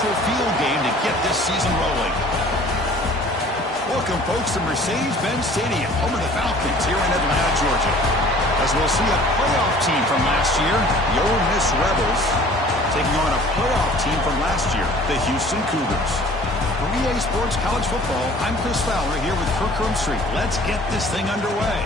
crucial field game to get this season rolling. Welcome, folks, to Mercedes-Benz Stadium, home of the Falcons here in Atlanta, Georgia. As we'll see a playoff team from last year, the Ole Miss Rebels, taking on a playoff team from last year, the Houston Cougars. For EA Sports College Football, I'm Chris Fowler here with Kirk Herbstreit. Let's get this thing underway.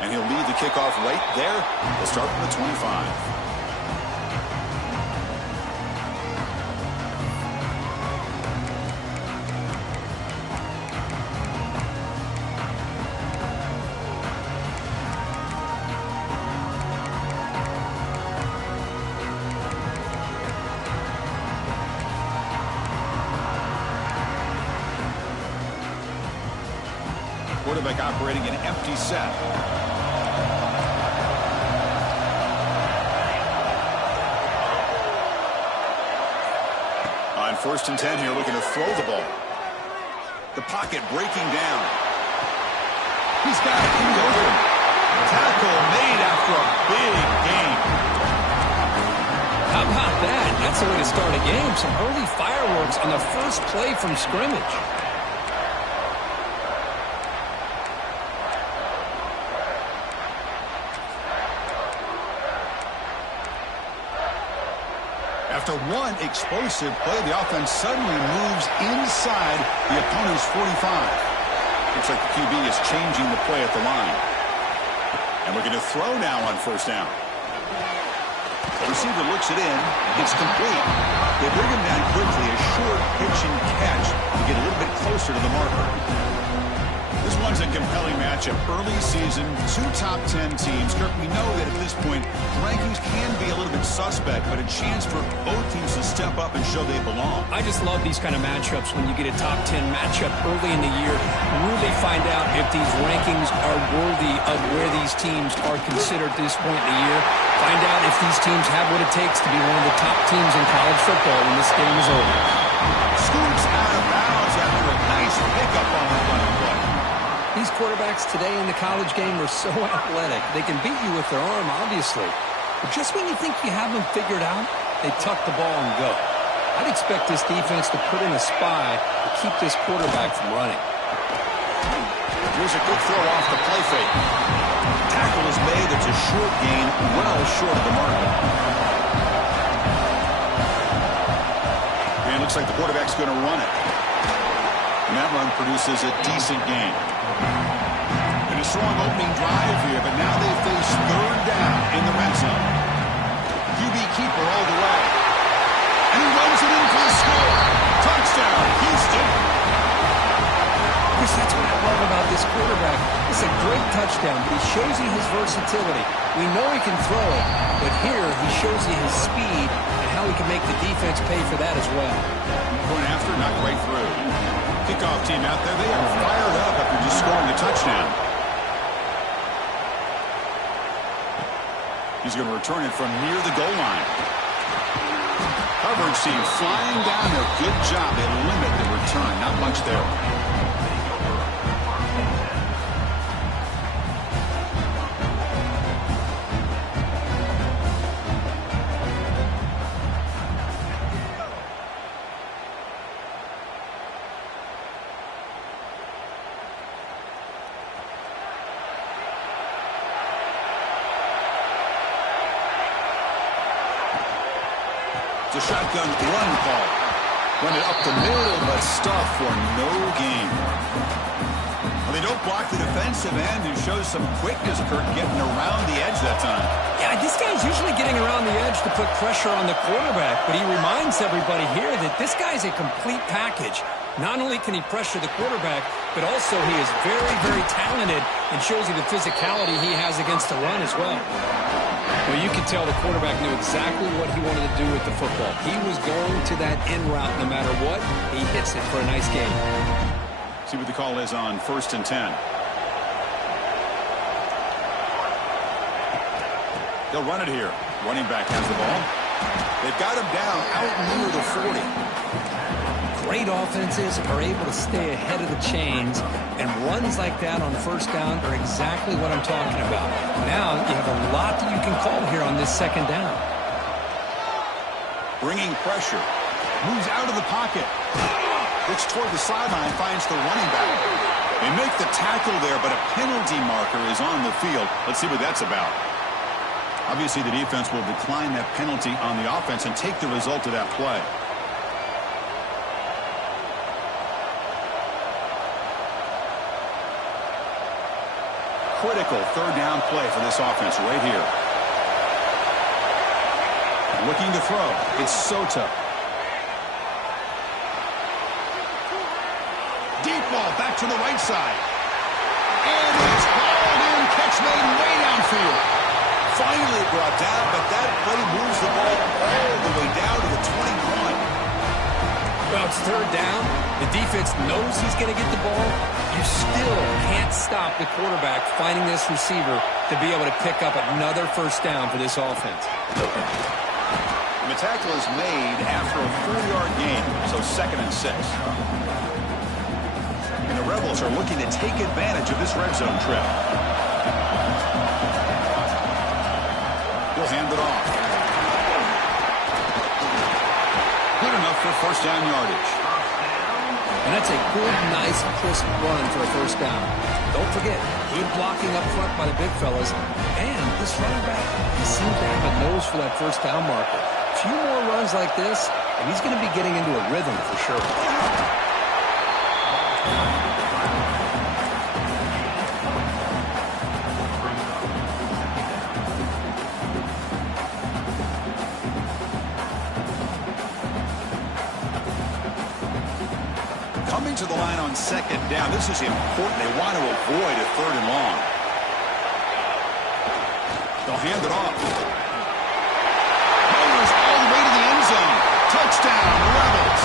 And he'll lead the kickoff right there. We'll start from the 25. Quarterback operating an empty set. On 1st and 10 here, looking to throw the ball. The pocket breaking down. He's got it in the open. Tackle made after a big gain. How about that? That's the way to start a game. Some early fireworks on the first play from scrimmage. After one explosive play, the offense suddenly moves inside the opponent's 45. Looks like the QB is changing the play at the line. And looking to throw now on 1st down. The receiver looks it in. It's complete. They bring him down quickly. A short pitch and catch to get a little bit closer to the marker. This one's a compelling matchup. Early season, 2 top 10 teams. Kirk, we know that at this point, rankings can be a little bit suspect, but a chance for both teams to step up and show they belong. I just love these kind of matchups when you get a top 10 matchup early in the year. Really find out if these rankings are worthy of where these teams are considered at this point in the year. Find out if these teams have what it takes to be one of the top teams in college football when this game is over. Scoots out of bounds after a nice pickup on the running play. These quarterbacks today in the college game are so athletic. They can beat you with their arm, obviously. But just when you think you have them figured out, they tuck the ball and go. I'd expect this defense to put in a spy to keep this quarterback from running. Here's a good throw off the play fake. Tackle is made. It's a short gain, well short of the marker. And it looks like the quarterback's going to run it. And that run produces a decent gain. And a strong opening drive here, but now they face 3rd down in the red zone. QB keeper all the way. And he runs it in for the score. Touchdown, Houston. Chris, that's what I love about this quarterback. It's a great touchdown, but he shows you his versatility. We know he can throw it, but here he shows you his speed and how he can make the defense pay for that as well. Going after, not quite through. Kickoff team out there, they are fired up after just scoring a touchdown. He's going to return it from near the goal line. Coverage team flying down there. Good job. They limit the return. Not much there. It's a shotgun run call. Run it up the middle, but stuff for no gain. Well, they don't block the defensive end, who shows some quickness, Kirk, getting around the edge that time. Yeah, this guy's usually getting around the edge to put pressure on the quarterback, but he reminds everybody here that this guy's a complete package. Not only can he pressure the quarterback, but also he is very, very talented and shows you the physicality he has against the run as well. Well, you could tell the quarterback knew exactly what he wanted to do with the football. He was going to that in route no matter what. He hits it for a nice gain. See what the call is on 1st and 10. They'll run it here. Running back has the ball. They've got him down out near the 40. Great offenses are able to stay ahead of the chains, and runs like that on 1st down are exactly what I'm talking about. Now you have a lot that you can call here on this 2nd down. Bringing pressure. Moves out of the pocket. Looks toward the sideline, finds the running back. They make the tackle there, but a penalty marker is on the field. Let's see what that's about. Obviously, the defense will decline that penalty on the offense and take the result of that play. Critical 3rd down play for this offense right here. Looking to throw. It's Soto. Deep ball back to the right side. And it's hauled in. Catch made way downfield. Finally brought down, but that play moves the ball all the way down to the 21. Well, it's 3rd down. The defense knows he's going to get the ball. You still can't stop the quarterback finding this receiver to be able to pick up another 1st down for this offense. And the tackle is made after a 4-yard gain, so 2nd and 6. And the Rebels are looking to take advantage of this red zone trip. He'll hand it off. Good enough for 1st down yardage. And that's a good, nice, crisp run for a 1st down. Don't forget, good blocking up front by the big fellas. And this running back, he seems to have a nose for that 1st down marker. A few more runs like this, and he's going to be getting into a rhythm for sure. Coming to the line on 2nd down. This is important. They want to avoid a 3rd and long. They'll hand it off. Powers all the way to the end zone. Touchdown, Rebels.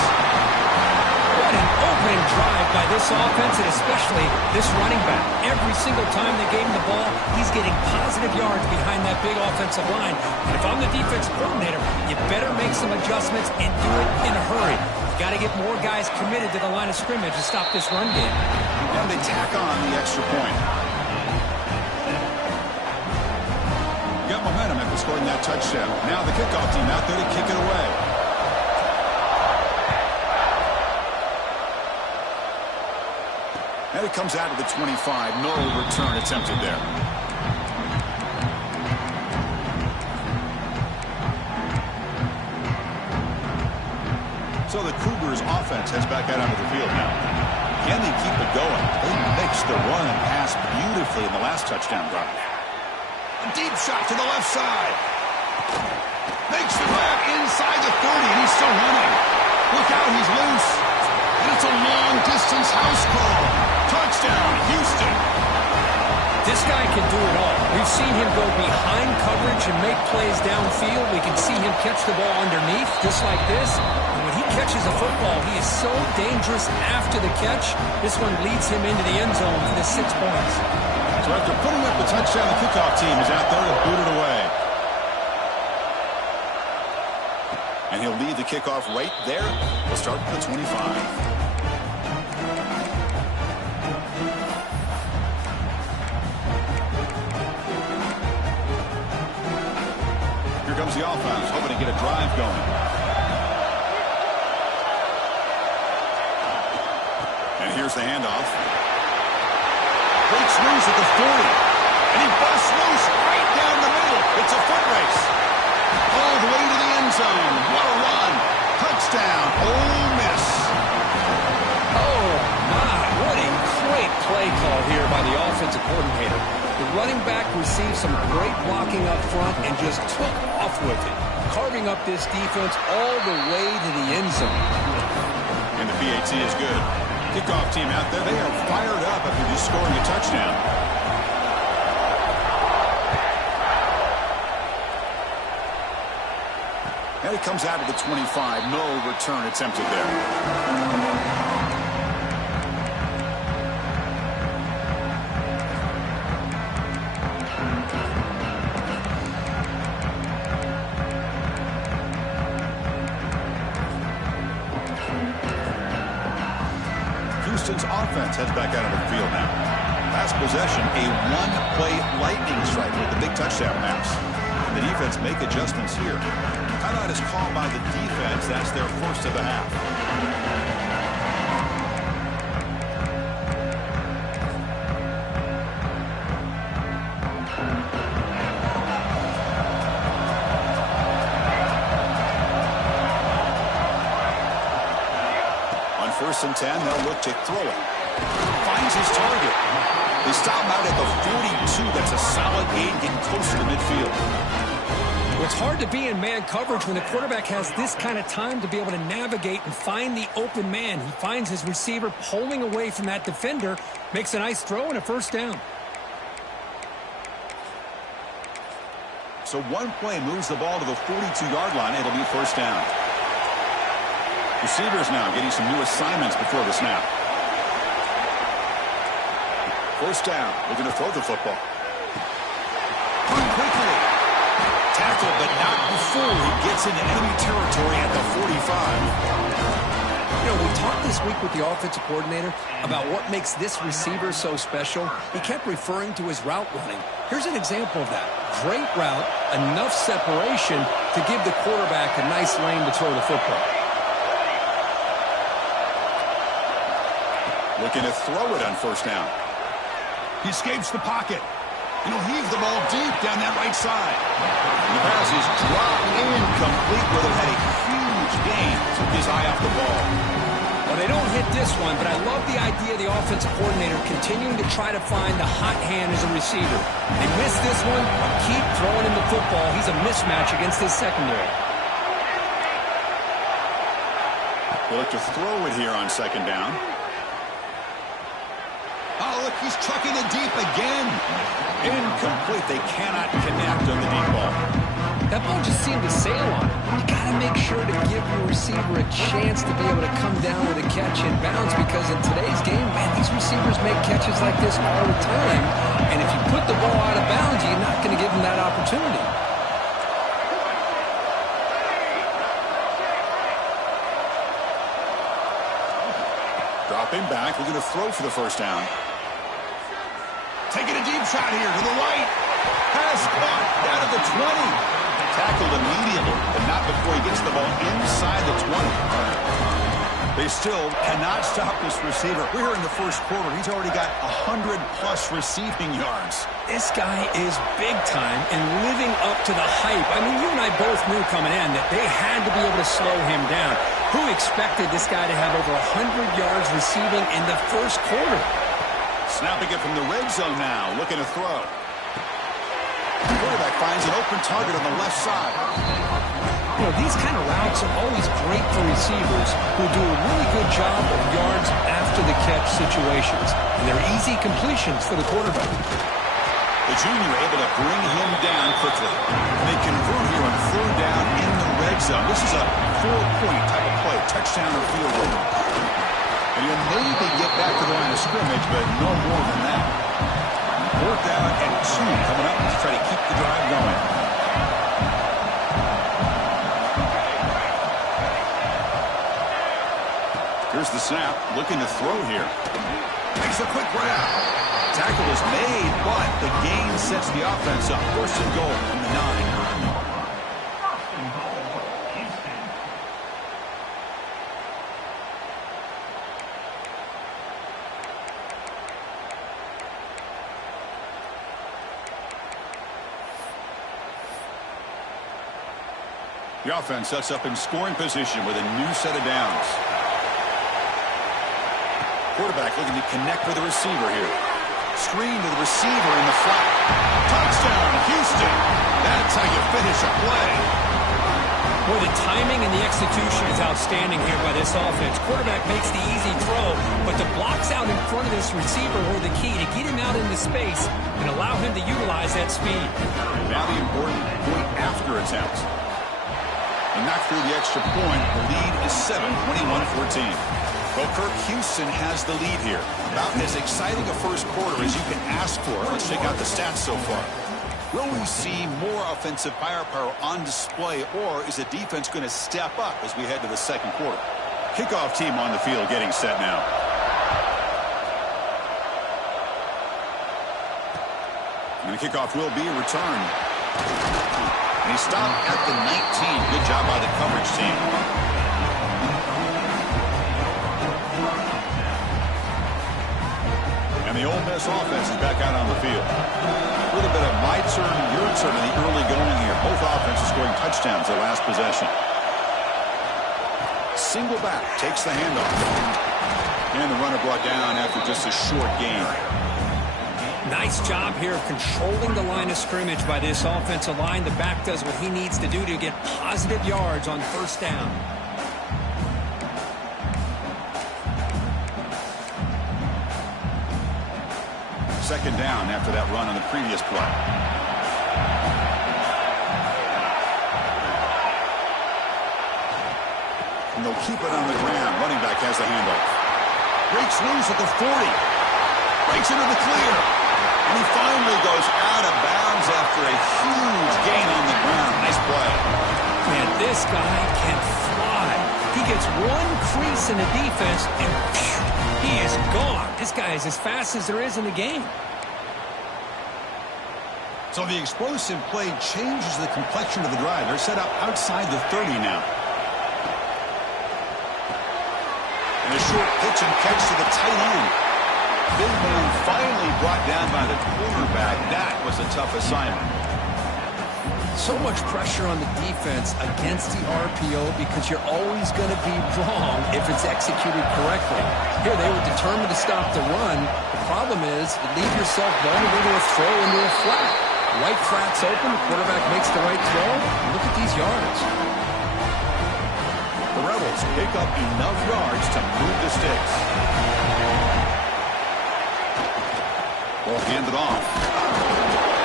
What an opening drive by this offense, and especially this running back. Every single time they gave him the ball, he's getting positive yards behind that big offensive line. And if I'm the defense coordinator, you better make some adjustments and do it in a hurry. Got to get more guys committed to the line of scrimmage to stop this run game. And they tack on the extra point. Got momentum after scoring that touchdown. Now the kickoff team out there to kick it away. And it comes out to the 25. No return attempted there. So the Cougars offense heads back out onto the field now. Can they keep it going? They mixed the run and pass beautifully in the last touchdown drive. A deep shot to the left side. Makes the grab inside the 30, and he's still running. Look out, he's loose. And it's a long-distance house call. Touchdown, Houston. This guy can do it all. We've seen him go behind coverage and make plays downfield. We can see him catch the ball underneath, just like this. And when he catches a football, he is so dangerous after the catch. This one leads him into the end zone for the 6 points. So after putting up the touchdown, the kickoff team is out there to boot it away. And he'll lead the kickoff right there. We'll start with the 25. Comes the offense, hoping to get a drive going. And here's the handoff. Breaks loose at the 40. And he busts loose right down the middle. It's a foot race. All the way to the end zone. What a run. Touchdown, Ole Miss. Oh, my. What a great play call coordinator. The running back received some great blocking up front and just took off with it, carving up this defense all the way to the end zone. And the PAT is good. Kickoff team out there, they are fired up after just scoring a touchdown. And it comes out to the 25. No return attempted there. Houston's offense heads back out of the field now. Last possession, a one-play lightning strike with the big touchdown pass. And the defense make adjustments here. Timeout is called by the defense. That's their first of the half. On 1st and 10, they'll look to throw it. Finds his target. They stop him out at the 42. That's a solid gain, getting closer to midfield. Well, it's hard to be in man coverage when the quarterback has this kind of time to be able to navigate and find the open man. He finds his receiver pulling away from that defender, makes a nice throw and a first down. So one play moves the ball to the 42-yard line. It'll be first down. Receivers now getting some new assignments before the snap. First down. Looking to throw the football. Quickly. Tackled, but not before he gets into enemy territory at the 45. You know, we talked this week with the offensive coordinator about what makes this receiver so special. He kept referring to his route running. Here's an example of that. Great route, enough separation to give the quarterback a nice lane to throw the football. Looking to throw it on first down. He escapes the pocket. And he'll heave the ball deep down that right side. And the pass is dropped incomplete. Whether had a huge gain. Took his eye off the ball. Well, they don't hit this one, but I love the idea of the offensive coordinator continuing to try to find the hot hand as a receiver. They miss this one, keep throwing him the football. He's a mismatch against his secondary. They'll look to throw it here on second down. Oh, look, he's trucking it deep again. Incomplete. They cannot connect on the deep ball. That ball just seemed to sail on it. You got to make sure to give your receiver a chance to be able to come down with a catch in bounds, because in today's game, man, these receivers make catches like this all the time. And if you put the ball out of bounds, you're not going to give them that opportunity. Dropping back. We're going to throw for the first down. Taking a deep shot here to the right. Pass caught down at the 20. Tackled immediately, but not before he gets the ball inside the 20. They still cannot stop this receiver. We're here in the first quarter. He's already got 100-plus receiving yards. This guy is big time and living up to the hype. I mean, you and I both knew coming in that they had to be able to slow him down. Who expected this guy to have over 100 yards receiving in the first quarter? Snapping it from the red zone now, looking to throw. The quarterback finds an open target on the left side. You know, these kind of routes are always great for receivers who do a really good job of yards after the catch situations. And they're easy completions for the quarterback. The junior able to bring him down quickly. And they convert here on third down in the red zone. This is a 4-point type of play, touchdown or field goal. And you'll maybe get back to the line of scrimmage, but no more than that. 4th down and 2 coming up to try to keep the drive going. Here's the snap, looking to throw here. Makes a quick grab. Tackle is made, but the gain sets the offense up. 1st and goal from the 9. The offense sets up in scoring position with a new set of downs. Quarterback looking to connect with the receiver here. Screen to the receiver in the flat. Touchdown, Houston. That's how you finish a play. Boy, the timing and the execution is outstanding here by this offense. Quarterback makes the easy throw, but the blocks out in front of this receiver were the key to get him out into space and allow him to utilize that speed. Now the important point after attempts. And knock through the extra point. The lead is 7, 21-14. Well, Kirk, Houston has the lead here. About as exciting a first quarter as you can ask for. Let's check out the stats so far. Will we see more offensive firepower on display, or is the defense going to step up as we head to the second quarter? Kickoff team on the field getting set now. And the kickoff will be returned. And he stopped at the 19. Good job by the coverage team. And the Ole Miss offense is back out on the field. A little bit of my turn, your turn in the early going here. Both offenses scoring touchdowns their last possession. Single back, takes the handoff. And the runner brought down after just a short gain. Nice job here of controlling the line of scrimmage by this offensive line. The back does what he needs to do to get positive yards on first down. Second down after that run on the previous play. And they'll keep it on the ground. Running back has the handoff. Breaks loose at the 40. Breaks into the clear. And he finally goes out of bounds after a huge gain on the ground. Nice play. Man, this guy can fly. He gets one crease in the defense and phew, he is gone. This guy is as fast as there is in the game. So the explosive play changes the complexion of the drive. They're set up outside the 30 now. And a short pitch and catch to the tight end. Big man finally brought down by the quarterback. That was a tough assignment. So much pressure on the defense against the RPO because you're always going to be wrong if it's executed correctly. Here they were determined to stop the run. The problem is you leave yourself vulnerable to a throw into a flat. Right flat's open, the quarterback makes the right throw. Look at these yards. The Rebels pick up enough yards to move the sticks. Ball handed off.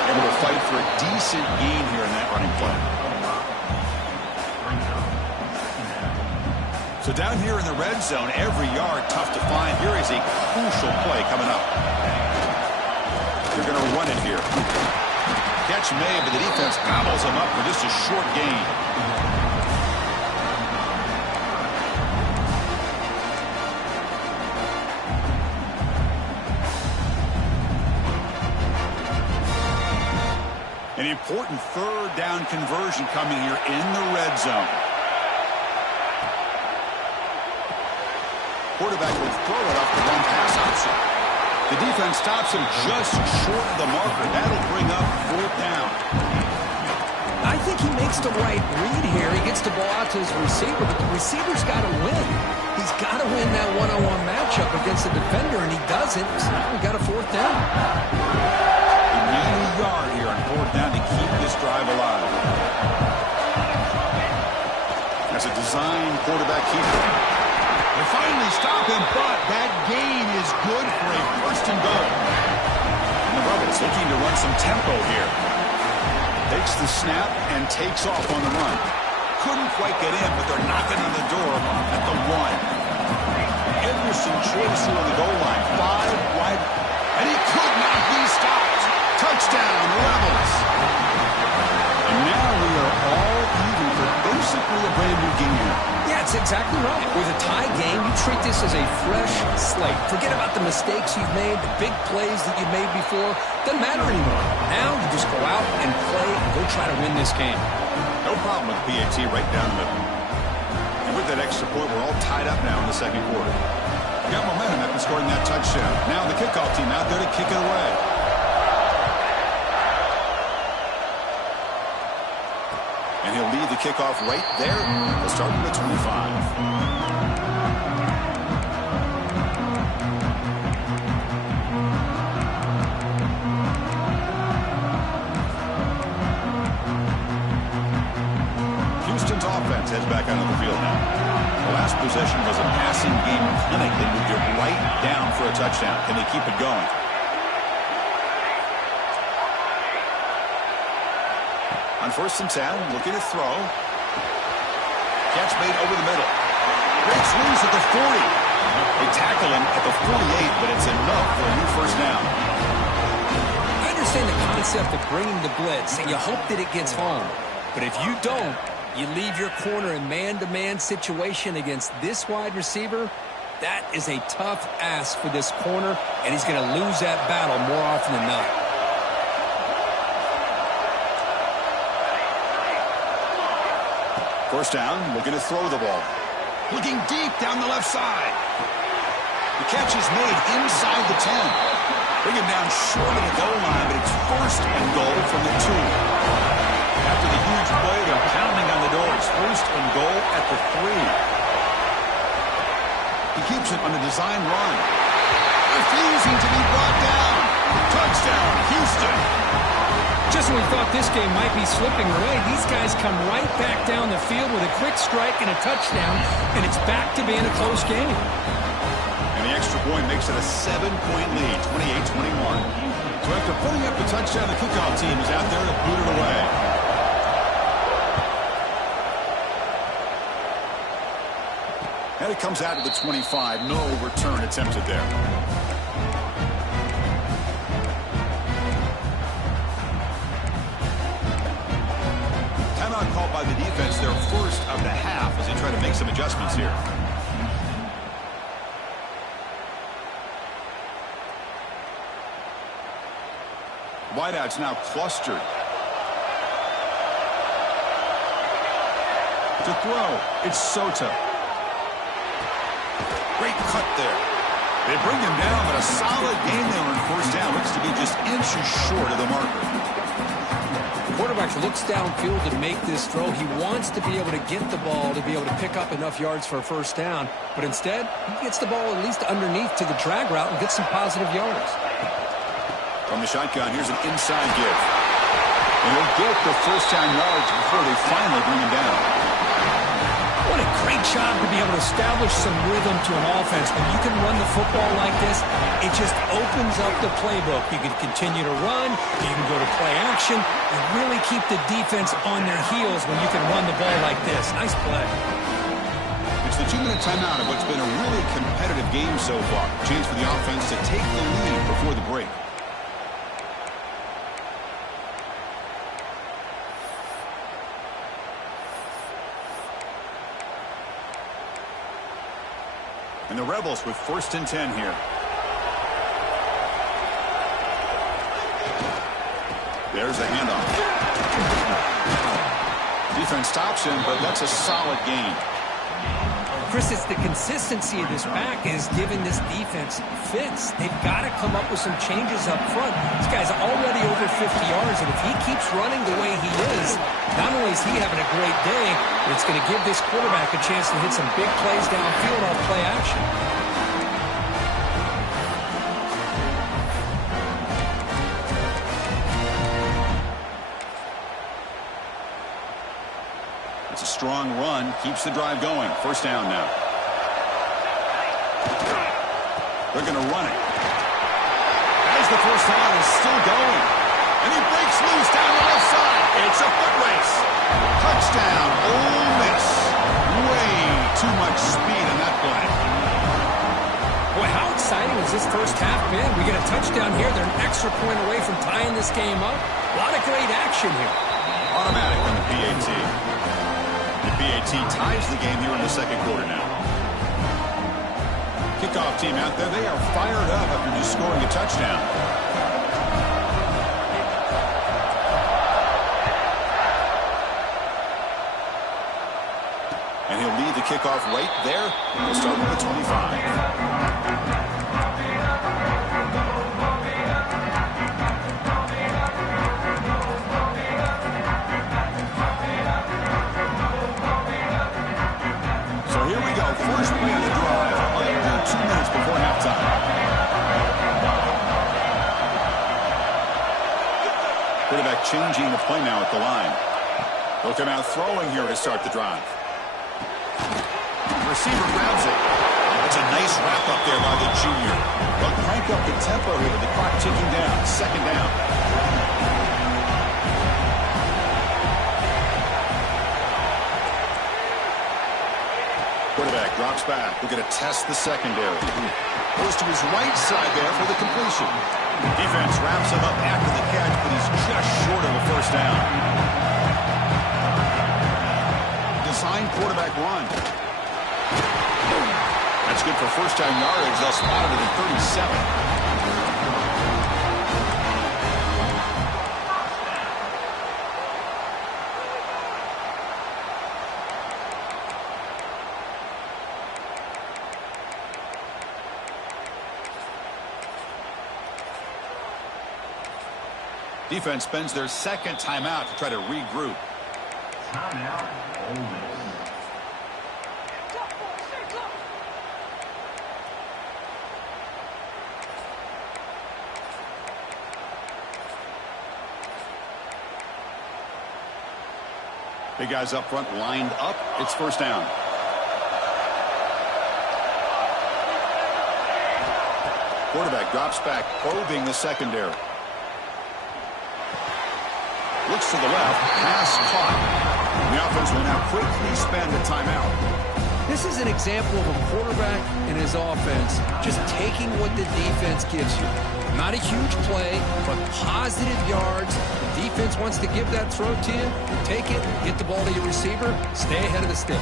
Able to fight for a decent gain here in that running play. So down here in the red zone, every yard tough to find. Here is a crucial play coming up. They're going to run it here. Catch made, but the defense gobbles him up for just a short gain. An important third down conversion coming here in the red zone. Quarterback will throw it off the one pass option. The defense stops him just short of the marker. That'll bring up fourth down. I think he makes the right read here. He gets the ball out to his receiver, but the receiver's got to win. He's got to win that one-on-one matchup against the defender, and he doesn't. So now we got a fourth down. They need a yard here on fourth down to keep this drive alive. That's a design quarterback keeper. They finally stop him, but that gain is good for a first and goal. And the Rebels looking to run some tempo here. Takes the snap and takes off on the run. Couldn't quite get in, but they're knocking on the door at the 1. Anderson choice here on the goal line. 5 wide, and he could not be stopped. Touchdown, Rebels. And now we are all even for basically a brand new game here. Yeah, it's exactly right. With a tie game, you treat this as a fresh slate. Forget about the mistakes you've made, the big plays that you've made before. Doesn't matter anymore. Now you just go out and play and go try to win this game. No problem with PAT right down the middle. And with that extra point, we're all tied up now in the second quarter. We got momentum after scoring that touchdown. Now the kickoff team out there to kick it away. And he'll leave the kickoff right there. We'll start with the 25. is back out on the field now. The last possession was a passing game clinic. They moved it right down for a touchdown. Can they keep it going? On 1st and 10, looking to throw. Catch made over the middle. Breaks loose at the 40. They tackle him at the 48, but it's enough for a new first down. I understand the concept of bringing the blitz, and you hope that it gets home. But if you don't, you leave your corner in man-to-man situation against this wide receiver. That is a tough ask for this corner, and he's going to lose that battle more often than not. First down, looking to throw the ball. Looking deep down the left side. The catch is made inside the 10. Bring him down short of the goal line, but it's 1st and goal from the 2. After the huge play, they're pounding on the door. It's 1st and goal at the 3. He keeps it on a design run. Refusing to be brought down. Touchdown, Houston. Just when we thought this game might be slipping away, these guys come right back down the field with a quick strike and a touchdown, and it's back to being a close game. And the extra point makes it a 7-point lead, 28-21. So after putting up the touchdown, the kickoff team is out there to boot it away. And it comes out to the 25. No return attempted there. Timeout called by the defense, their first of the half, as they try to make some adjustments here. Wideouts now clustered. To throw, it's Sota. Great cut there. They bring him down, but a solid game there on 1st down. Looks to be just inches short of the marker. The quarterback looks downfield to make this throw. He wants to be able to get the ball to be able to pick up enough yards for a 1st down. But instead, he gets the ball at least underneath to the drag route and gets some positive yards. From the shotgun, here's an inside give. And he'll get the 1st down yards before they finally bring him down. What a great job to be able to establish some rhythm to an offense. When you can run the football like this, it just opens up the playbook. You can continue to run, you can go to play action, and really keep the defense on their heels when you can run the ball like this. Nice play. It's the 2-minute timeout of what's been a really competitive game so far. Chance for the offense to take the lead before the break. And the Rebels with 1st and 10 here. There's a handoff. Defense stops him, but that's a solid gain. Chris, it's the consistency of this back is giving this defense fits. They've got to come up with some changes up front. This guy's already over 50 yards, and if he keeps running the way he is, not only is he having a great day, but it's going to give this quarterback a chance to hit some big plays downfield on play action. It's a strong run, keeps the drive going. 1st down now. They're going to run it. As the 1st down is still going. And he breaks loose down the left side. It's a foot race. Touchdown, Ole Miss. Way too much speed in that play. Boy, how exciting has this 1st half been? We get a touchdown here. They're an extra point away from tying this game up. A lot of great action here. Automatic on the PAT. The PAT ties the game here in the 2nd quarter now. Kickoff team out there, they are fired up after just scoring a touchdown. And he'll lead the kickoff right there. He'll start with the 25. First play of the drive, under 2 minutes before halftime. Quarterback changing the play now at the line. They'll come out throwing here to start the drive. receiver grabs it. That's a nice wrap up there by the junior. They'll crank up the tempo here with the clock ticking down. Second down. Quarterback drops back. We're going to test the secondary. Goes to his right side there for the completion. Defense wraps him up after the catch, but he's just short of a first down. Design quarterback run. That's good for first down yardage. They'll spot it at 37. Defense spends their second timeout to try to regroup. Timeout. Big guys up front lined up. It's first down. Quarterback drops back, probing the secondary. Looks to the left. Pass caught. The offense will now quickly spend a timeout. This is an example of a quarterback and his offense just taking what the defense gives you. Not a huge play, but positive yards. The defense wants to give that throw to you. Take it, get the ball to your receiver, stay ahead of the sticks.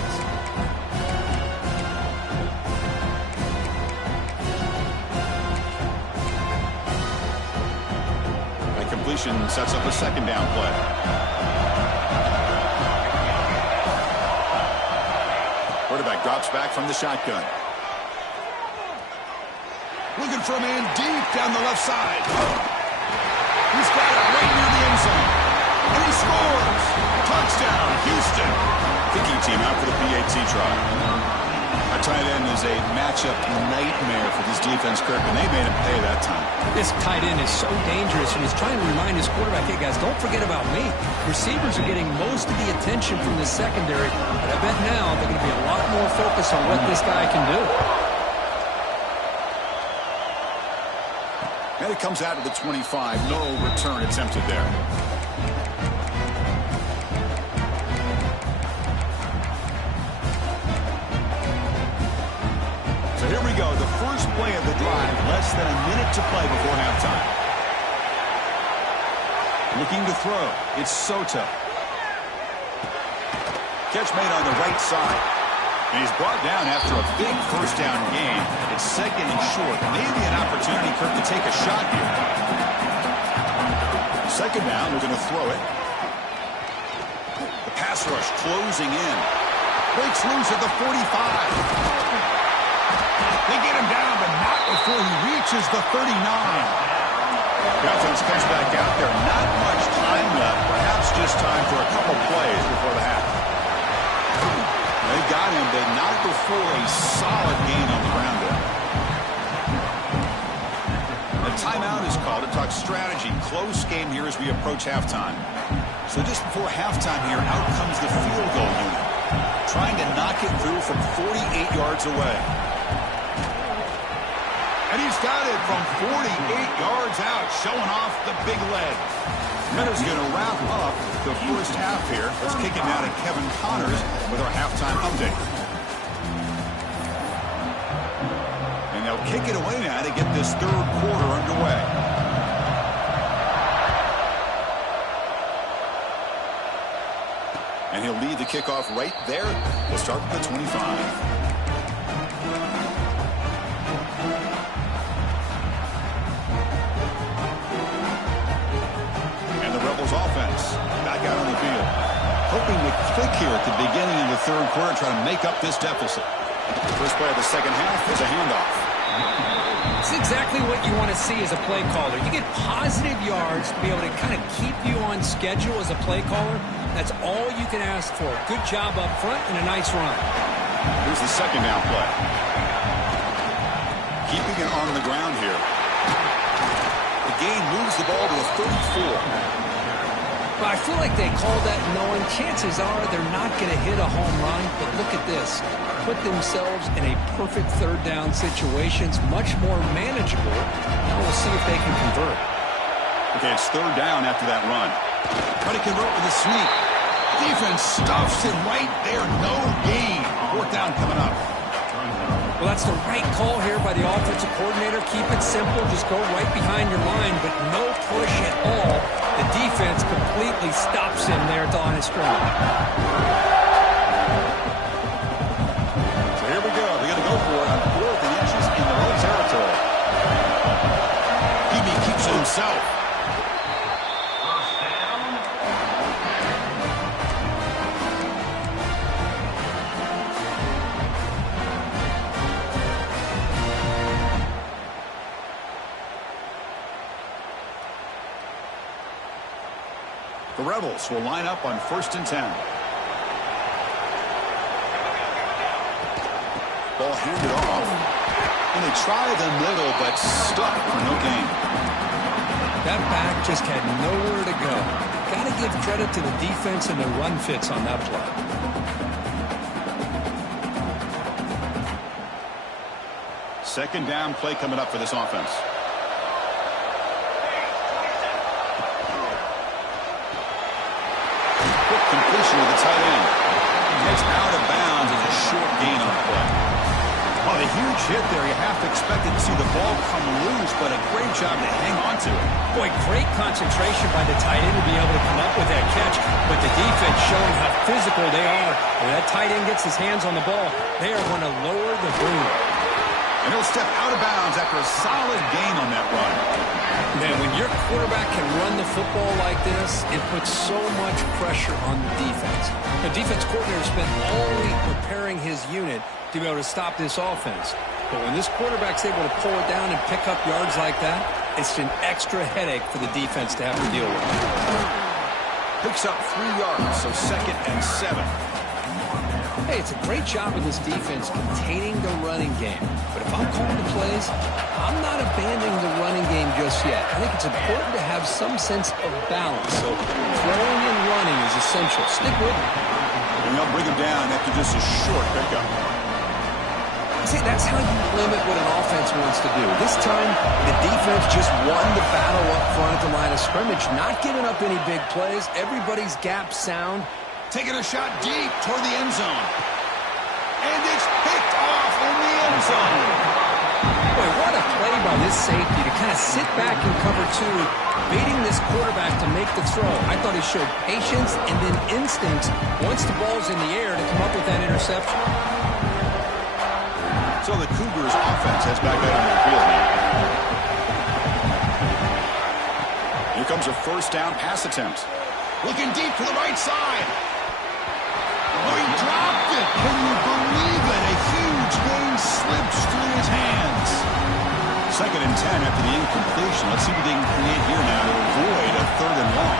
That completion sets up a second down play. Quarterback drops back from the shotgun. Looking for a man deep down the left side. He's got it right near the end zone. And he scores. Touchdown, Houston. Kicking team out for the PAT try. A tight end is a matchup nightmare for this defense, Kirk, and they made him pay that time. This tight end is so dangerous, and he's trying to remind his quarterback, hey, guys, don't forget about me. Receivers are getting most of the attention from the secondary, but I bet now they're going to be a lot more focused on what this guy can do. And it comes out of the 25. No return attempted there. So here we go. The first play of the drive. Less than a minute to play before halftime. Looking to throw. It's Soto. Catch made on the right side. And he's brought down after a big first down game. It's second and short. Maybe an opportunity, Kirk, to take a shot here. Second down, they're going to throw it. The pass rush closing in. Breaks loose at the 45. They get him down, but not before he reaches the 39. The offense comes back out there. Not much time left. Perhaps just time for a couple plays before the half. They got him, but not before a solid gain on the ground there. A timeout is called to talk strategy. Close game here as we approach halftime. So just before halftime here, out comes the field goal unit. Trying to knock it through from 48 yards away. And he's got it from 48 yards out, showing off the big legs. Meadows going to wrap up the first half here. Let's kick it down to Kevin Connors with our halftime update. And they'll kick it away now to get this third quarter underway. And he'll lead the kickoff right there. We'll start with the 25. Offense back out on the field. Hoping to click here at the beginning of the third quarter, try to make up this deficit. First play of the second half is a handoff. It's exactly what you want to see as a play caller. You get positive yards to be able to kind of keep you on schedule as a play caller. That's all you can ask for. Good job up front and a nice run. Here's the second down play. Keeping it on the ground here. The gain moves the ball to a 34. Well, I feel like they called that knowing chances are they're not going to hit a home run, but look at this. Put themselves in a perfect third down situation. It's much more manageable. Now we'll see if they can convert. Okay, it's third down after that run. Try to convert with a sneak. Defense stuffs him right there. No gain. Fourth down coming up. Well, that's the right call here by the offensive coordinator. Keep it simple. Just go right behind your line, but no push at all. The defense completely stops him there at the line of scrimmage. So here we go. They're going to go for it on 4th and inches in their own territory. QB keeps it himself. The Rebels will line up on 1st and 10. Ball handed off. And they try the middle, but stuck for no gain. That back just had nowhere to go. Got to give credit to the defense and the run fits on that play. Second down play coming up for this offense. Completion with the tight end. Gets out of bounds and a short gain on the play. Oh, a huge hit there. You have to expect it to see the ball come loose, but a great job to hang on to it. Boy, great concentration by the tight end to be able to come up with that catch, but the defense showing how physical they are. When that tight end gets his hands on the ball, they are going to lower the boom. And he'll step out of bounds after a solid gain on that run. Man, when your quarterback can run the football like this, it puts so much pressure on the defense. The defense coordinator spent all week preparing his unit to be able to stop this offense. But when this quarterback's able to pull it down and pick up yards like that, it's an extra headache for the defense to have to deal with. Picks up 3 yards, so 2nd and 7. Hey, it's a great job of this defense containing the running game. But if I'm calling the plays, I'm not abandoning the running game just yet. I think it's important to have some sense of balance. So throwing and running is essential. Stick with it. And they'll bring him down after just a short pickup. See, that's how you limit what an offense wants to do. This time, the defense just won the battle up front at the line of scrimmage, not giving up any big plays. Everybody's gap sound. Taking a shot deep toward the end zone. And it's picked off in the end zone. Boy, what a play by this safety to kind of sit back in cover 2, baiting this quarterback to make the throw. I thought he showed patience and then instincts once the ball's in the air to come up with that interception. So the Cougars offense has back out on the field now. Here comes a first down pass attempt. Looking deep to the right side. Oh, he dropped it. Can you believe it? A huge gain slips through his hands. 2nd and 10 after the incompletion. Let's see what they can create here now to avoid a 3rd and long.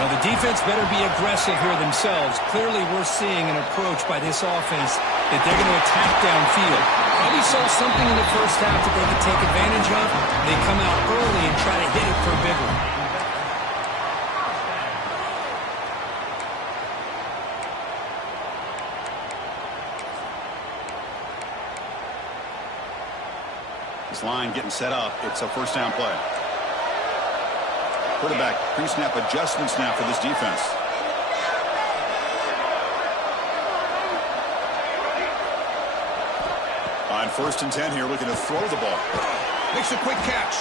Well, the defense better be aggressive here themselves. Clearly, we're seeing an approach by this offense that they're going to attack downfield. Probably saw something in the first half that they could take advantage of. They come out early and try to hit it for a big one. This line getting set up. It's a first down play. Quarterback pre-snap adjustments now for this defense. On 1st and 10 here, looking to throw the ball. Makes a quick catch.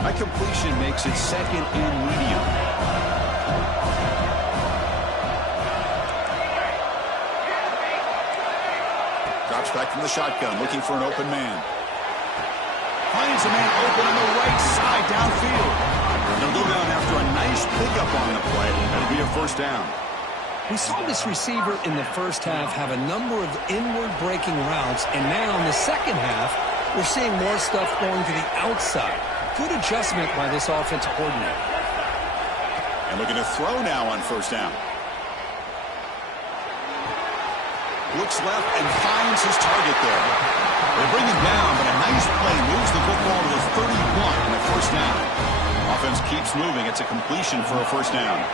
That completion makes it 2nd and medium. Drops back from the shotgun, looking for an open man. Finds a man open on the right side downfield. They'll go down after a nice pickup on the play. That'll be a first down. We saw this receiver in the first half have a number of inward breaking routes, and now in the second half, we're seeing more stuff going to the outside. good adjustment by this offensive coordinator. And looking to throw now on first down. Looks left and finds his target there. They bring him down, but a nice play moves the football to the 31 and a first down. Offense keeps moving. It's a completion for a first down.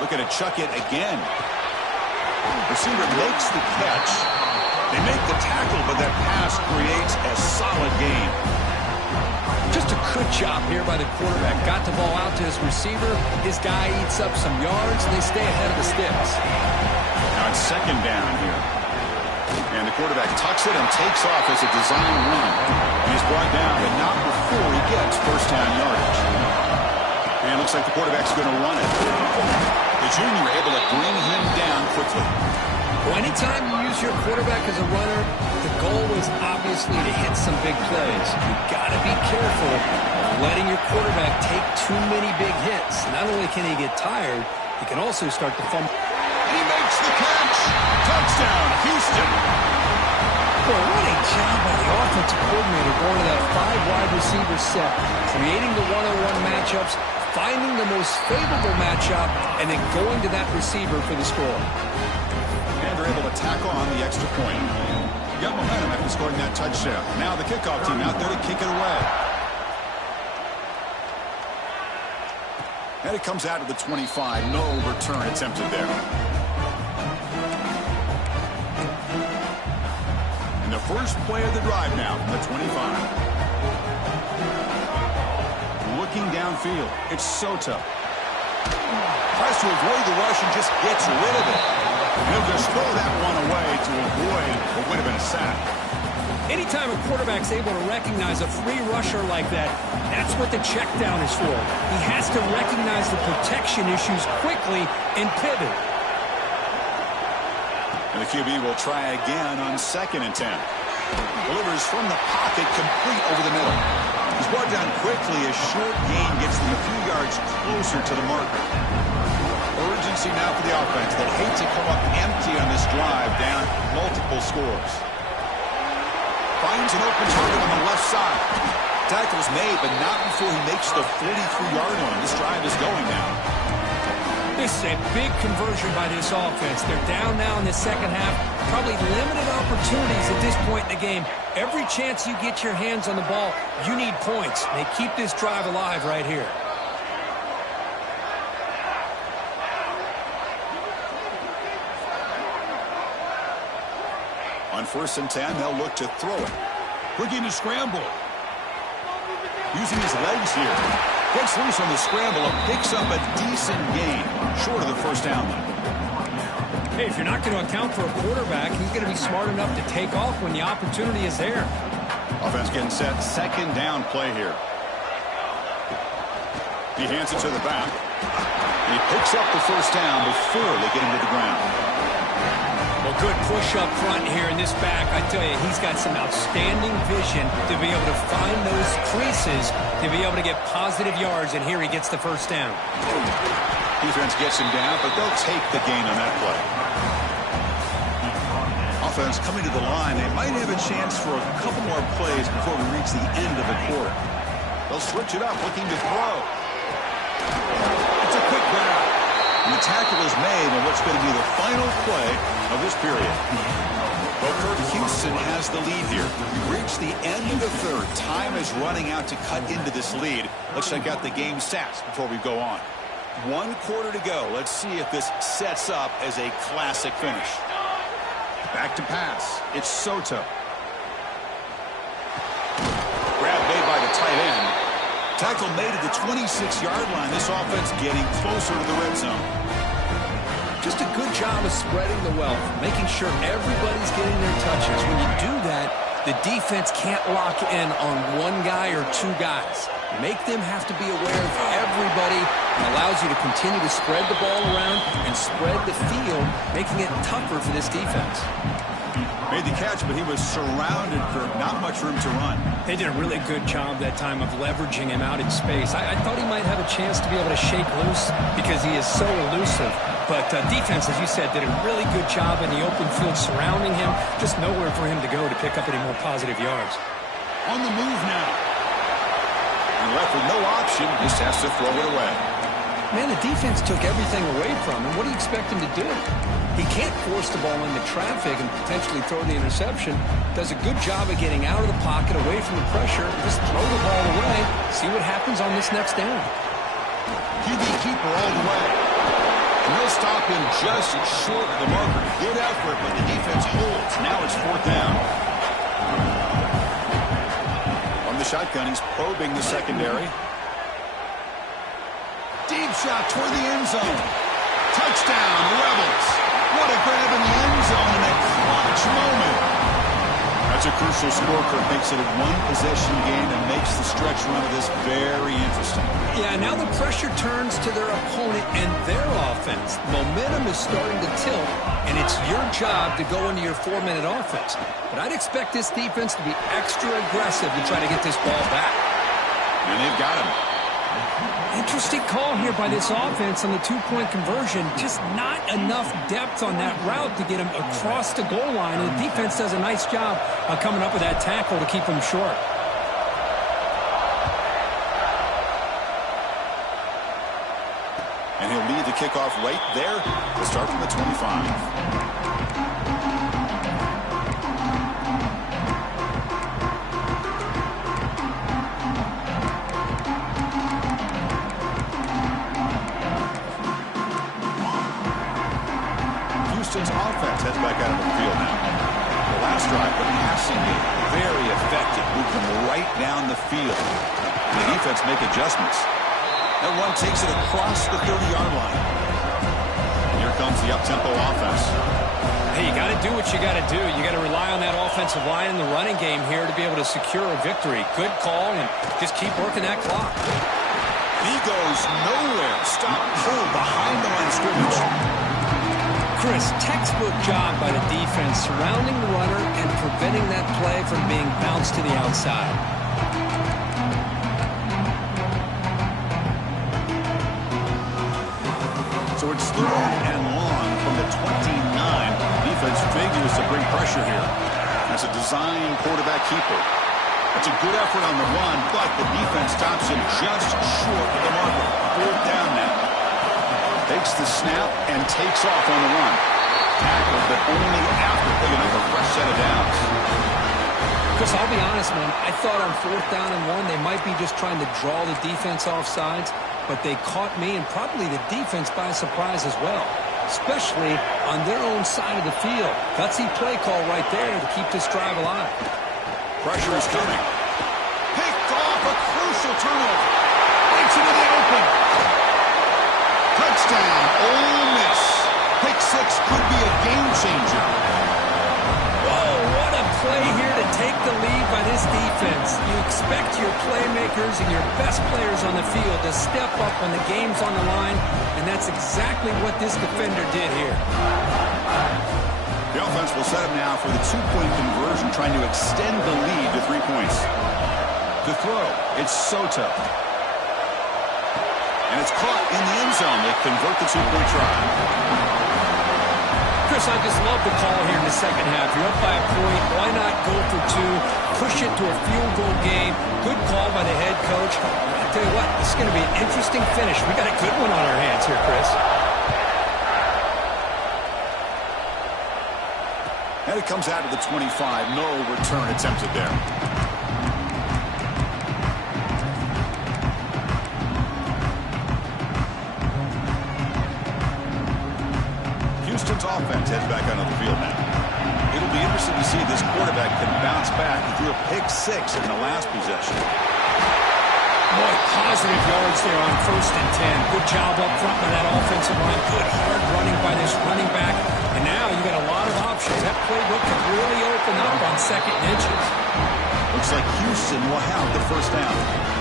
Looking to chuck it again. Receiver makes the catch. They make the tackle, but that pass creates a solid gain. Just a good job here by the quarterback. Got the ball out to his receiver. His guy eats up some yards, and they stay ahead of the sticks. Now it's second down here. And the quarterback tucks it and takes off as a design run. And he's brought down, but not before he gets first down yardage. And it looks like the quarterback's going to run it. The junior able to bring him down quickly. Well, anytime you use your quarterback as a runner, the goal is obviously to hit some big plays. You've got to be careful of letting your quarterback take too many big hits. Not only can he get tired, he can also start to fumble. He makes the catch. Touchdown, Houston. Well, what a job by the offensive coordinator going to that 5-wide receiver set, creating the one-on-one matchups, finding the most favorable matchup, and then going to that receiver for the score. And they're able to tack on the extra point. Got momentum after scoring that touchdown. Now the kickoff team out there to kick it away. And it comes out to the 25. No return attempted there. And the first play of the drive now from the 25. Looking downfield. It's Soto. Tries to avoid the rush and just gets rid of it. And he'll just throw that one away to avoid what would have been a sack. Anytime a quarterback's able to recognize a free rusher like that, that's what the check down is for. He has to recognize the protection issues quickly and pivot. And the QB will try again on 2nd and 10. Delivers from the pocket, complete over the middle. He's brought down quickly. A short gain gets them a few yards closer to the marker. Urgency now for the offense. They'll hate to come up empty on this drive, down multiple scores. Finds an open target on the left side. Tackle's made, but not before he makes the 43-yard line. This drive is going now. This is a big conversion by this offense. They're down now in the second half. Probably limited opportunities at this point in the game. Every chance you get your hands on the ball, you need points. They keep this drive alive right here. On 1st and 10, they'll look to throw it. Looking to scramble. Using his legs here. Gets loose on the scramble and picks up a decent gain. Short of the first down though. Hey, if you're not going to account for a quarterback, he's going to be smart enough to take off when the opportunity is there. Offense getting set. 2nd down play here. He hands it to the back. And he picks up the first down before they get him to the ground. Well, good push up front here in this back. I tell you, he's got some outstanding vision to be able to find those creases, to be able to get positive yards, and here he gets the first down. Defense gets him down, but they'll take the gain on that play. Offense coming to the line. They might have a chance for a couple more plays before we reach the end of the quarter. They'll switch it up, looking to throw. It's a quick grab. And the tackle is made on what's going to be the final play of this period. Well, Kirk, Houston has the lead here. We reach the end of the third. Time is running out to cut into this lead. Let's check out the game stats before we go on. 1 quarter to go. Let's see if this sets up as a classic finish. Back to pass. It's Soto. Grab made by the tight end. Tackle made at the 26-yard line. This offense getting closer to the red zone. Just a good job of spreading the wealth, making sure everybody's getting their touches. When you do that, the defense can't lock in on one guy or two guys. Make them have to be aware of everybody, and allows you to continue to spread the ball around and spread the field, making it tougher for this defense. Made the catch, but he was surrounded, Kirk. Not much room to run. They did a really good job that time of leveraging him out in space. I thought he might have a chance to be able to shake loose because he is so elusive. But defense, as you said, did a really good job in the open field surrounding him. Just nowhere for him to go to pick up any more positive yards. On the move now. And left with no option, just has to throw it away. Man, the defense took everything away from him. What do you expect him to do? He can't force the ball into traffic and potentially throw the interception. Does a good job of getting out of the pocket, away from the pressure, just throw the ball away, see what happens on this next down. QB keeper all the way. And they'll stop him just short of the marker. Good effort, but the defense holds. Now it's 4th down. On the shotgun, he's probing the secondary. Deep shot toward the end zone. Touchdown, Rebels. What a grab in the end zone in a clutch moment. That's a crucial score, Kirk. Makes it a one-possession game and makes the stretch run of this very interesting. Yeah, now the pressure turns to their opponent and their offense. Momentum is starting to tilt, and it's your job to go into your 4-minute offense. But I'd expect this defense to be extra aggressive to try to get this ball back. And they've got him. Interesting call here by this offense on the 2-point conversion. Just not enough depth on that route to get him across the goal line. And the defense does a nice job of coming up with that tackle to keep him short. And he'll lead the kickoff right there to start from the 25. Offense heads back out of the field now. The last drive, the passing game, very effective, moving right down the field. And the defense make adjustments. That run takes it across the 30-yard line. And here comes the up-tempo offense. Hey, you got to do what you got to do. You got to rely on that offensive line in the running game here to be able to secure a victory. Good call, and just keep working that clock. He goes nowhere. Stop pull behind the line of scrimmage. Chris, textbook job by the defense surrounding the runner and preventing that play from being bounced to the outside. So it's 3rd and long from the 29. Defense figures to bring pressure here. That's a design quarterback keeper. That's a good effort on the run, but the defense stops him just short of the marker. 4th down now. Takes the snap and takes off on the run. Tackled, but only after picking up a fresh set of downs. Chris, I'll be honest, man. I thought on 4th down and 1, they might be just trying to draw the defense off sides, but they caught me and probably the defense by surprise as well, especially on their own side of the field. Gutsy play call right there to keep this drive alive. Pressure is coming. Picked off, a crucial turnover. Breaks into the open. Touchdown, Ole Miss. Pick 6 could be a game changer. Whoa, what a play here to take the lead by this defense. You expect your playmakers and your best players on the field to step up when the game's on the line, and that's exactly what this defender did here. The offense will set up now for the 2-point conversion, trying to extend the lead to 3 points. To throw, it's Soto. And it's caught in the end zone. They convert the 2-point try. Chris, I just love the call here in the second half. You're up by a point. Why not go for 2? Push it to a field goal game. Good call by the head coach. I'll tell you what, this is going to be an interesting finish. We got a good one on our hands here, Chris. And it comes out of the 25. No return attempted there. Houston's offense heads back onto the field now. It'll be interesting to see if this quarterback can bounce back. He threw a pick 6 in the last possession. Boy, positive yards there on 1st and 10. Good job up front by that offensive line. Good hard running by this running back. And now you got a lot of options. That playbook can really open up on 2nd and inches. Looks like Houston will have the 1st down.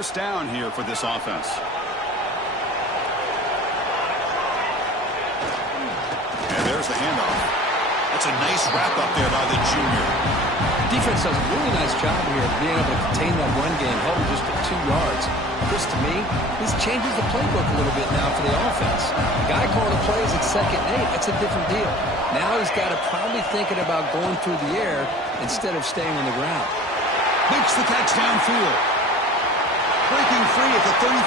first down here for this offense. And there's the handoff. That's a nice wrap up there by the junior. Defense does a really nice job here of being able to contain that run game, held him just for 2 yards. Chris, to me, this changes the playbook a little bit now for the offense. The guy calling the plays at 2nd and 8, that's a different deal. Now he's got to probably thinking about going through the air instead of staying on the ground. Makes the catch downfield. Breaking free at the 35.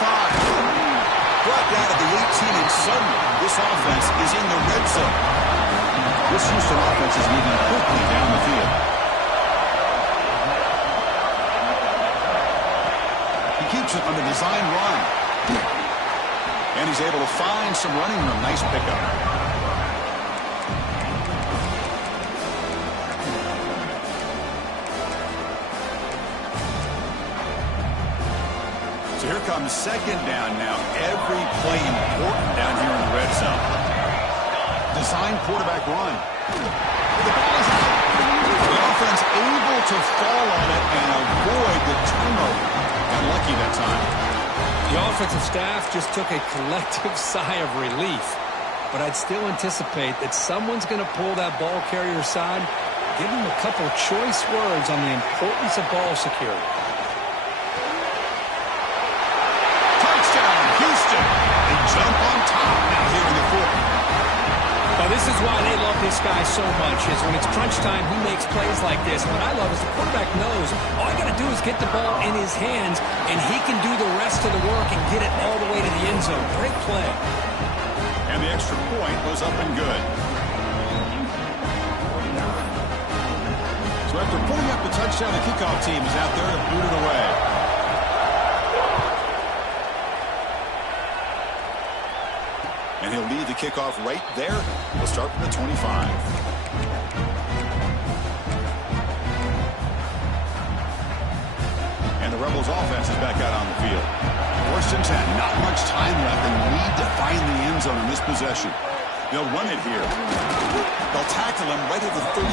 Brought down at the 18, and suddenly this offense is in the red zone. This Houston offense is moving quickly down the field. He keeps it on the design run. And he's able to find some running room. Nice pickup. So here comes 2nd down now. Every play important down here in the red zone. Design quarterback run. The ball is out. The offense able to fall on it and avoid the turnover. Got lucky that time. The offensive staff just took a collective sigh of relief. But I'd still anticipate that someone's going to pull that ball carrier aside, give him a couple choice words on the importance of ball security. Houston, and jump on top now here in the 4th. Now this is why they love this guy so much, is when it's crunch time, he makes plays like this. What I love is the quarterback knows all I got to do is get the ball in his hands, and he can do the rest of the work and get it all the way to the end zone. Great play. And the extra point was up and good. So after pulling up the touchdown, the kickoff team is out there to boot it away. And he'll lead the kickoff right there. We'll start from the 25. And the Rebels offense is back out on the field. 1st and 10. Not much time left, and need to find the end zone in this possession. They'll run it here. They'll tackle him right at the 31.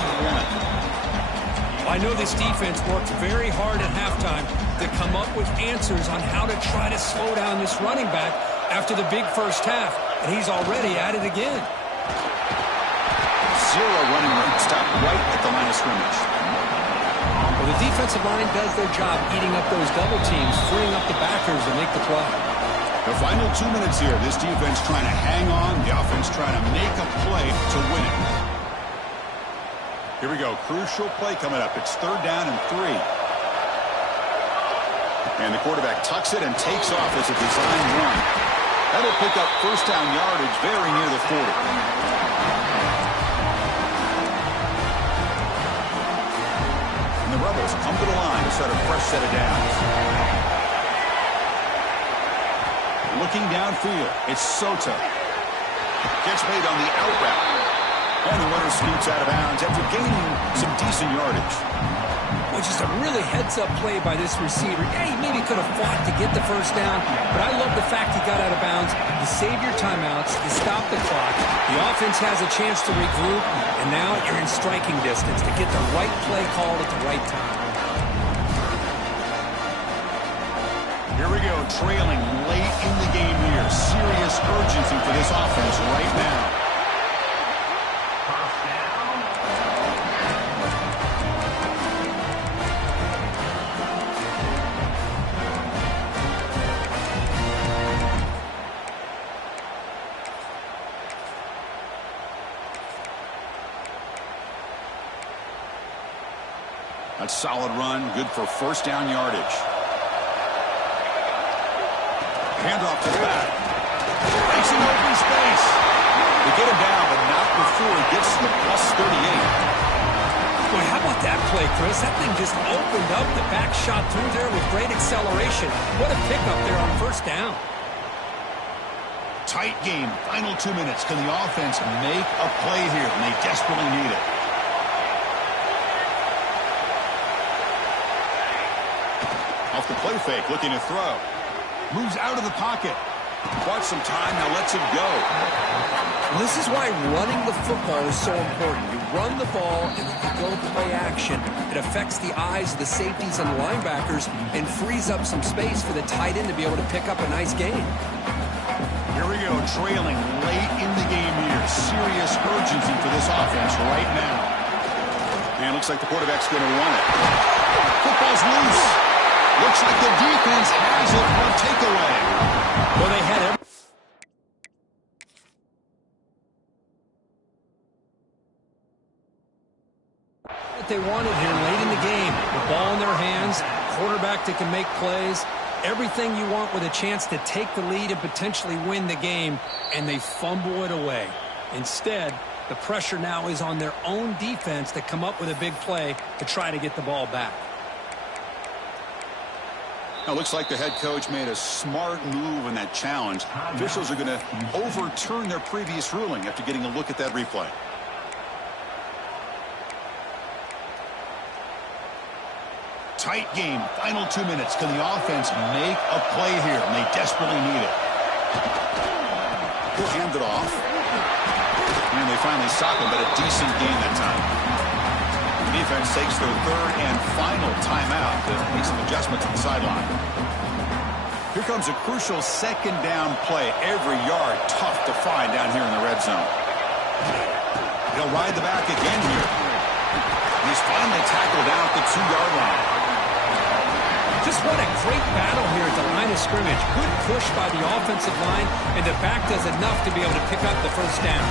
I know this defense worked very hard at halftime to come up with answers on how to try to slow down this running back after the big first half. And he's already at it again. 0 running room. Stop right at the line of scrimmage. Well, the defensive line does their job eating up those double teams, freeing up the backers to make the play. The final 2 minutes here. This defense trying to hang on. The offense trying to make a play to win it. Here we go. Crucial play coming up. It's 3rd down and 3. And the quarterback tucks it and takes off as a design run. That'll pick up 1st down yardage very near the 40. And the Rebels come to the line to start a fresh set of downs. Looking downfield, it's Sota. Gets made on the out route. And the runner scoots out of bounds after gaining some decent yardage. Which is a really heads-up play by this receiver. Yeah, he maybe could have fought to get the 1st down, but I love the fact he got out of bounds. You save your timeouts, you stop the clock, the offense has a chance to regroup, and now you're in striking distance to get the right play called at the right time. Here we go, trailing late in the game here. Serious urgency for this offense right now. That's solid run, good for 1st down yardage. Handoff to the back. Makes an open space. They get him down, but not before he gets to the +38. Boy, how about that play, Chris? That thing just opened up. The back shot through there with great acceleration. What a pickup there on 1st down. Tight game, final 2 minutes. Can the offense make a play here? And they desperately need it. Off the play fake, looking to throw. Moves out of the pocket. Bought some time, now lets it go. This is why running the football is so important. You run the ball, and if you go play action, it affects the eyes of the safeties and linebackers and frees up some space for the tight end to be able to pick up a nice gain. Here we go, trailing late in the game here. Serious urgency for this offense right now. And looks like the quarterback's going to run it. Football's loose. Looks like the defense has it for a takeaway. Well, they had what they wanted here late in the game. The ball in their hands, quarterback that can make plays, everything you want with a chance to take the lead and potentially win the game, and they fumble it away. Instead, the pressure now is on their own defense to come up with a big play to try to get the ball back. Now, looks like the head coach made a smart move in that challenge. Officials are going to overturn their previous ruling after getting a look at that replay. Tight game, final 2 minutes. Can the offense make a play here? And they desperately need it. He'll hand it off. And they finally stop him, but a decent gain that time. The defense takes their third and final timeout to make some adjustments on the sideline. Here comes a crucial second down play. Every yard tough to find down here in the red zone. He'll ride the back again here. He's finally tackled down at the 2-yard line. Just what a great battle here at the line of scrimmage. Good push by the offensive line, and the back does enough to be able to pick up the first down.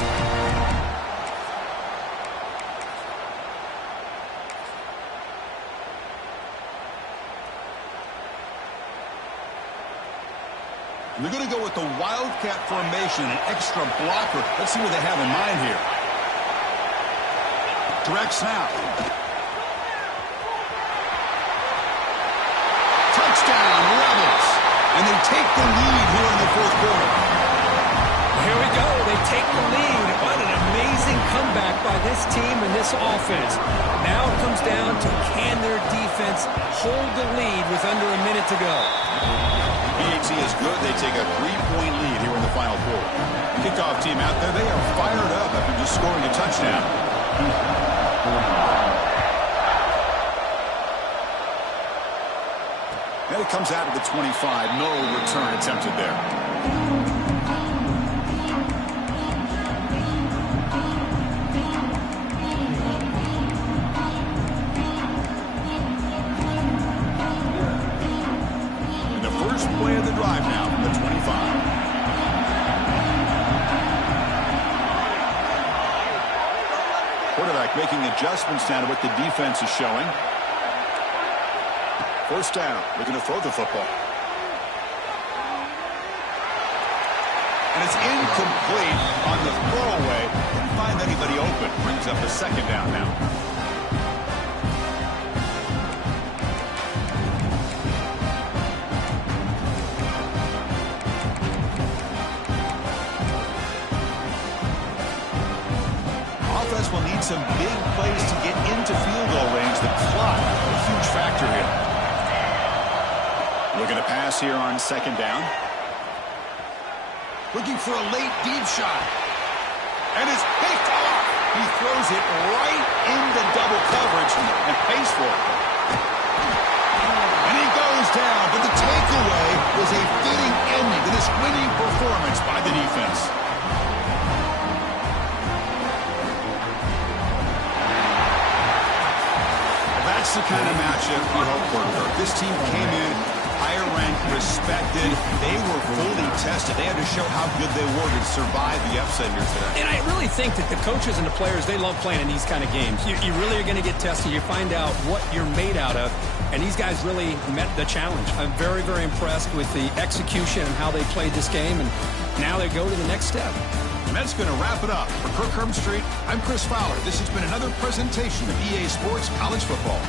They're going to go with the Wildcat formation, an extra blocker. Let's see what they have in mind here. Direct snap. Touchdown, Rebels. And they take the lead here in the fourth quarter. Here we go. They take the lead. What an amazing comeback by this team and this offense. Now it comes down to can their defense hold the lead with under a minute to go. PHC is good. They take a 3-point lead here in the final quarter. Kickoff team out there. They are fired up after just scoring a touchdown. And it comes out of the 25. No return attempted there. And the first play of the drive now from the 25. Quarterback making adjustments now to what the defense is showing. First down, looking to throw the football. And it's incomplete on the throwaway. Didn't find anybody open. Brings up a second down now. Offense will need some big plays to get into field goal range. The clock, a huge factor here. Looking to pass here on second down. Looking for a late deep shot. And it's picked off. He throws it right into double coverage and pays for it. And he goes down, but the takeaway was a fitting ending to this winning performance by the defense. That's the kind of matchup we hope for. This team came in higher ranked, respected. They were fully tested. They had to show how good they were to survive the upset here today. And I really think that the coaches and the players, they love playing in these kind of games. You really are going to get tested. You find out what you're made out of. And these guys really met the challenge. I'm very, very impressed with the execution and how they played this game. And now they go to the next step. And that's going to wrap it up. For Kirk Herbstreit, I'm Chris Fowler. This has been another presentation of EA Sports College Football.